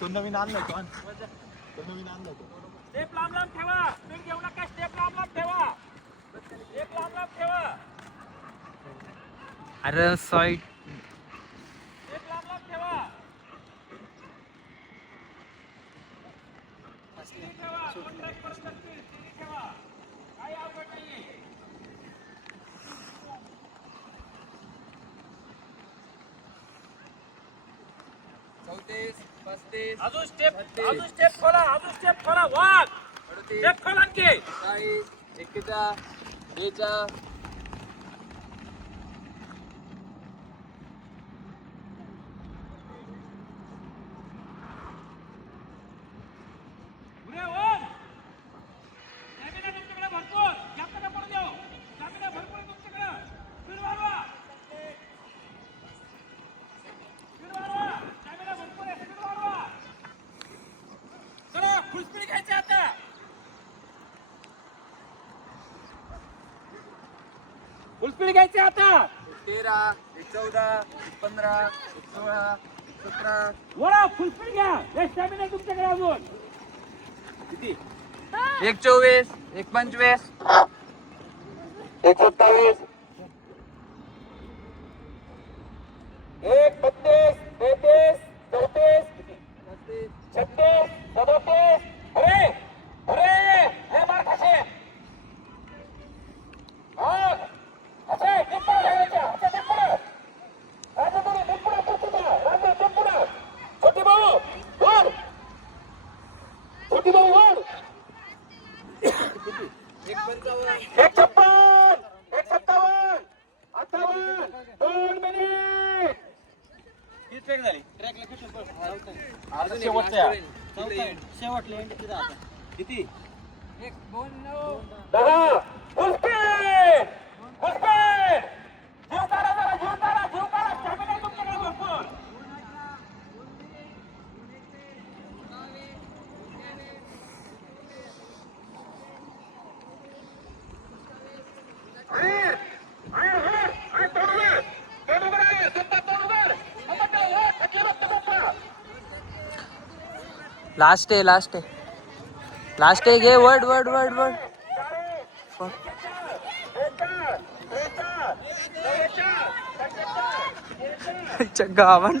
तो नवीन आणला तो नवीन आणला तो. स्टेप लांब लांब ठेवा. स्पीड घेऊ नका. स्टेप लांब लांब ठेवा. स्टेप लांब लांब ठेवा. अरे साईड स्टेप लांब लांब ठेवा. स्टेडी ठेवा. दोन ट्रॅक पर्यंत स्टेडी ठेवा. काही अवघड नाहीये. 34 35 अजून स्टेप खोला. वाघ 38 स्टेप खोला आणखी. 40 41 42 पुढे वर. स्टॅमिना तुमच्याकडे भरपूर. जास्त नका पडू देऊ. स्टॅमिना भरपूर आहे तुमच्याकडे. स्पीड वाढवा. स्टॅमिना भरपूर आहे. स्पीड वाढवा. चला फुल स्पीड घ्यायची आता. फुल स्पीड घ्यायची आता. 13 14 15 16 17 वळा. फुल स्पीड घ्या. हे स्टॅमिना तुमच्याकडे अजून किती. 1 24 1 25 1 27 1 32 33 34 36 37. अरे अरे हे मार कसे. असे टिप्पा घ्यायच्या. असे टिप्पा. राजधानी टिप्पा टिप्पा. राजधानी टिप्पा. छोटी भाऊ वर. छोटी भाऊ वर. 1 56 1 57 58 2 मिनिट. किती ट्रॅक झाली. ट्रॅकला किती शेवटला एंड किती आता किती 10. फुल स्पीड. फुल स्पीड. जीव काढा जरा. जीव काढा. जीव काढा. स्टॅमिना तुमच्याकडे भरपूर. लास्ट आहे घे. वर्ड गावान